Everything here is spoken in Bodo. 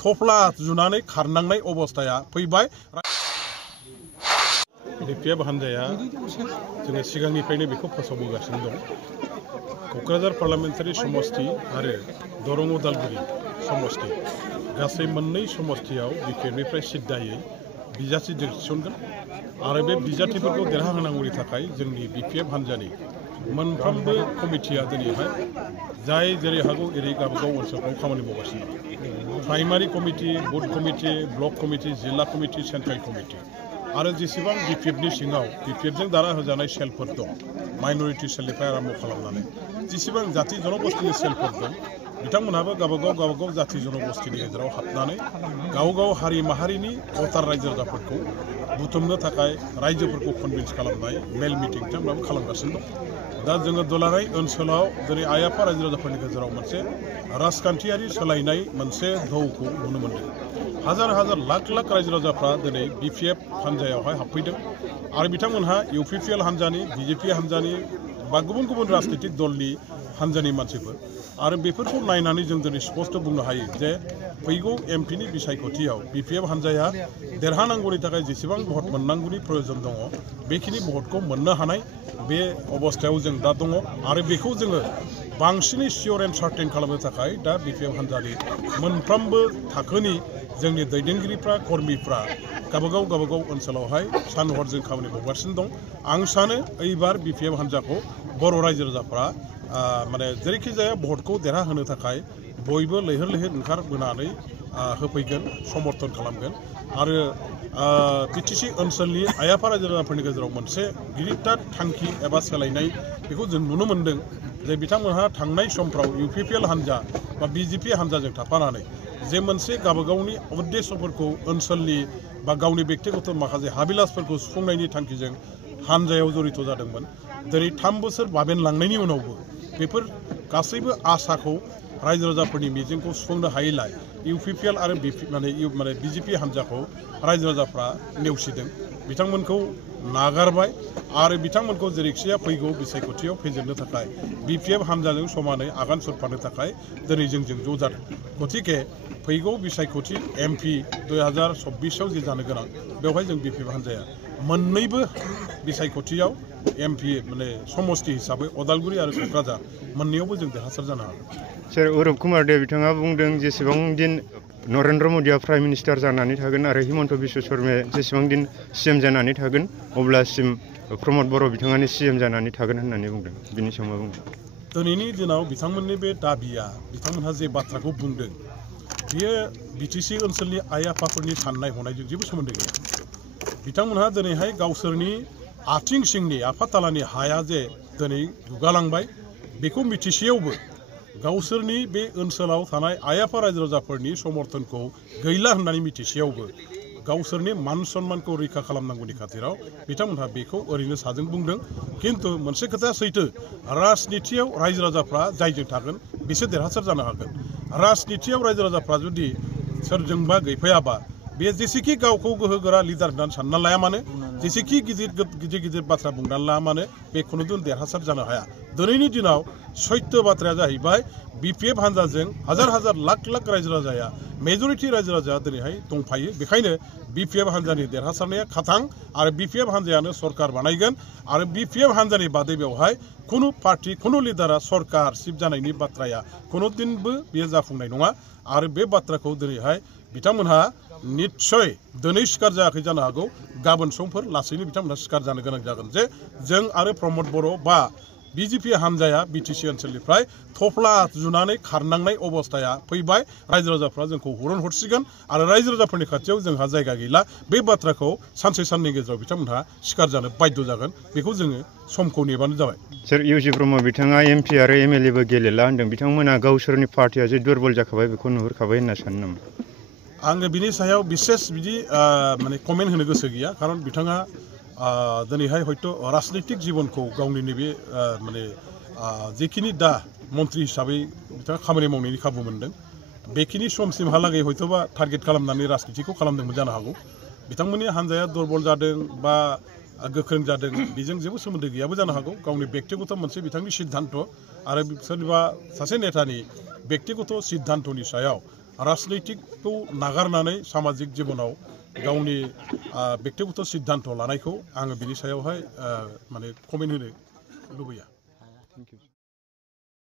थफ्ला जुनानै खारनांनाय अबस्थाया फैबाय। बिपिएफ हान्जाया जोङो सिगांनिफ्रायनो बेखौ फोसावबोगासिनो दं। क'क्राझार पार्लामेन्टारि समष्टि आरो दरं उदालगुरि समष्टि गासै मोननै समष्टियाव बिपिएफनिफ्राय सिद्दायै बिजाथि थिसनगोन आरो बे बिजाथिफोरखौ देरहाहोनांगौनि थाखाय जोंनि बिपिएफ हान्जानि मोनफ्रोमबो कमिटिया दिनैहाय जाय जेरै हागौ एरै गावबागाव ओनसोलफ्राव खामानि मावगासिनो दं। प्राइमारि कमिटि, बुथ कमिटि, ब्लक कमिटि, जिल्ला कमिटि, सेन्ट्रेल कमिटि आरो जेसेबां बिपिएफनि सिङाव बिपिएफजों दारा होजानाय सेलफोर दं, माइनरिटि सेलनिफ्राय आराम्भ खालामनानै जेसेबां जाति जनगोष्ठीनि सेलफोर दं, बिथांमोनहाबो गावबागाव जाति जनगोष्ठीनि गेजेराव हाबनानै गाव हारि माहारिनि भटार रायजो राजाफोरखौ बुथुमनो थाखाय रायजोफोरखौ कनभिन्स खालामनाय मेल मिटिं बिथांमोनाबो खालामगासिनो दं। दा जोङो दुलाराय ओनसोलाव दिनै आइ आफा रायजो राजाफोरनि गेजेराव मोनसे राजखान्थियारि सोलायनाय मोनसे धौखौ नुनो मोन्दों। हाजार लाख रायजो राजाफ्रा दिनै बिपिएफ हान्जायावहाय हाबफैदों आरो बिथांमोनहा इउपिपिएल हान्जानि, बिजेपि हान्जानि बा गुबुन राजनीतिक दलनि हान्जानि मानसिफोर आरो बेफोरखौ नायनानै जों दिनै स्पष्ट बुंनो हायो जे फैगौ एमपिनि बिसायख'थियाव बिपिएफ हान्जाया देरहानांगौनि थाखाय जेसेबां भट मोननांगौनि प्रयोजन दङ बेखिनि भटखौ मोननो हानाय बे अबस्थायाव जों दा दङ आरो बेखौ जोङो बांसिनै सियर एन्ड सार्टेन खालामनो थाखाय दा बिपिएफ हान्जानि मोनफ्रोमबो थाखोनि जोंनि दैदेनगिरिफ्रा कर्मीफ्रा गावबागाव ओनसोलावहाय सान हर जों खामानि मावगासिनो दं। आं सानो एइबार बिपिएफ हान्जाखौ बर' रायजो राजाफ्रा माने जेरैखि जाया भटखौ देरहाहोनो थाखाय बयबो लैहोर ओंखारबोनानै होफैगोन, समर्थन खालामगोन आरो बिटिसि ओनसोलनि आइ आफा रायजो राजाफोरनि गेजेराव मोनसे गिदिरथार थांखि एबा सोलायनाय बेखौ जों नुनो मोन्दों जे बिथांमोनहा थांनाय समफ्राव इउपिपिएल हान्जा बा बिजेपि हान्जाजों थाफानानै जे मोनसे गावबागावनि उद्देश्यफोरखौ ओनसोलनि बा गावनि बेक्तिगत माखासे हाबिलासफोरखौ सुफुंनायनि थांखिजों हान्जायाव जड़ित जादोंमोन। दिनै 3 बोसोर बाबेनलांनायनि उनावबो बेफोर गासैबो आसाखौ रायजो राजाफोरनि मिजिंखौ सुफुंनो हायैलाय इउपिपिएल आरो बिजेपि हान्जाखौ रायजो राजाफ्रा नेवसिदों, बिथांमोनखौ नागारबाय आरो बिथांमोनखौ जेरैखिजाया फैगौ बिसायख'थियाव फेजेननो थाखाय बिपिएफ हान्जाजों समानै आगान सुरफानो थाखाय दिनै जों ज' जादों। गतिके फैगौ बिसायख'थि एमपि 2024आव जे जानो गोनां बेवहाय जों बिपिएफ हान्जाया मोननैबो बिसायख'थियाव एमपि समष्टि हिसाबै उदालगुरि आरो क'क्राझार मोननैयावबो जों देरहासार जानो हागोन। सर उरुप कुमार दे बिथाङा बुंदों जेसेबां दिन नरेन्द्र मदिया प्राइम मिनिस्टार जानानै थागोन आरो हिमन्त बिश्व शर्माया जेसेबां दिन सिएम जानानै थागोन अब्लासिम प्रमद बर' बिथाङानो सिएम जानानै थागोन होननानै बुंदों। बिनि सायाव मा बुंदों? दिनैनि दिनाव बिथांमोननि बे दाबिया बिथांमोनहा जे बाथ्राखौ बुंदों बियो बिटिसि ओनसोलनि आइ आफाफोरनि साननाय हनायजों जेबो सोमोन्दो गैया। बिथांमोनहा दिनैहाय गावसोरनि आथिं सिंनि आफातालानि हाया जे दिनै गुगालांबाय बेखौ मिथिसेयावबो गावसोरनि बे ओनसोलाव थानाय आइ आफा रायजो राजाफोरनि समर्थनखौ गैला होननानै मिथिसेयावबो गावसोरनि मान सन्मानखौ रैखा खालामनांगौनि खाथिराव बिथांमोनहा बेखौ ओरैनो साजों बुंदों। किन्तु मोनसे खोथाया सैथो, राजनितियाव रायजो राजाफ्रा जायजों थागोन बिसोर देरहासार जानो हागोन। राजनितियाव रायजो राजाफ्रा जुदि सोरजोंबा गैफायाबा बे जेसेखि गावखौ गोहो गोरा लिडार होननानै सानना लाया मानो, जेसेखि गिदिर बाथ्रा बुंनानै लाया मानो बे खुनुदिन देरहासार जानो हाया। दिनैनि दिनाव सैथो बाथ्राया जाहैबाय बिपिएफ हान्जाजों हाजार लाख रायजो राजाया मेजरिटि रायजो राजाया दिनैहाय दंफायो। बेखायनो बिपिएफ हान्जानि देरहासारनाया खाथां आरो बिपिएफ हान्जायानो सरकार बानायगोन आरो बिपिएफ हान्जानि बादै बेवहाय खुनु पार्टी खुनु लिडारा सरकार सिफ जानायनि बाथ्राया खुनुदिनबो बेयो जाफुंनाय नङा आरो बे बाथ्राखौ दिनैहाय बिथांमोनहा निस्सय दिनै सिखार जायाखै जानो हागौ, गाबोन समफोर लासैनो बिथांमोनहा सिखार जानो गोनां जागोन जे जों आरो प्रमद बर' बा बिजेपि हान्जाया बिटिसि ओनसोलनिफ्राय थफ्ला जुनानै खारनांनाय अबस्थाया फैबाय। रायजो राजाफ्रा जोंखौ हुरन हरसिगोन आरो रायजो राजाफोरनि खाथियाव जोंहा जायगा गैला। बे बाथ्राखौ सानसे साननि गेजेराव बिथांमोनहा सिखार जानो बाध्य जागोन, बेखौ जोङो समखौ नेबानो जाबाय। सर इउजि ब्रह्म बिथाङा एमपि आरो एमएलएबो गेलेला होनदों, बिथांमोना गावसोरनि पार्टिया जे दुरबल जाखाबाय बेखौ नुहुरखाबाय होनना सानो नामा? आङो बिनि सायाव बिसेस बिदि कमेन्ट होनो गोसो गैया, खारन बिथाङा दिनैहाय हयथ' राजनैतिक जिबनखौ गावनि नैबे जेखिनि दा मन्त्रि हिसाबै बिथाङा खामानि मावनायनि खाबु मोन्दों बेखिनि समसिमहालागै हयथ'बा टारगेट खालामनानै राजनितिखौ खालामदोंमोन जानो हागौ। बिथांमोननि हान्जाया दुरबल जादों बा गोख्रों जादों बेजों जेबो सोमोन्दो गैयाबो जानो हागौ। गावनि बेक्तिगत मोनसे बिथांनि सिद्धान्त आरो सोरबा सासे नेतानि बेक्तिगत सिद्धान्तनि सायाव राजनैतिकखौ नागारनानै सामाजिक जिबनाव गावनि बेक्तिगत सिद्धान्त लानायखौ आङो बिनि सायावहाय माने कमेन्ट होनो लुबैया।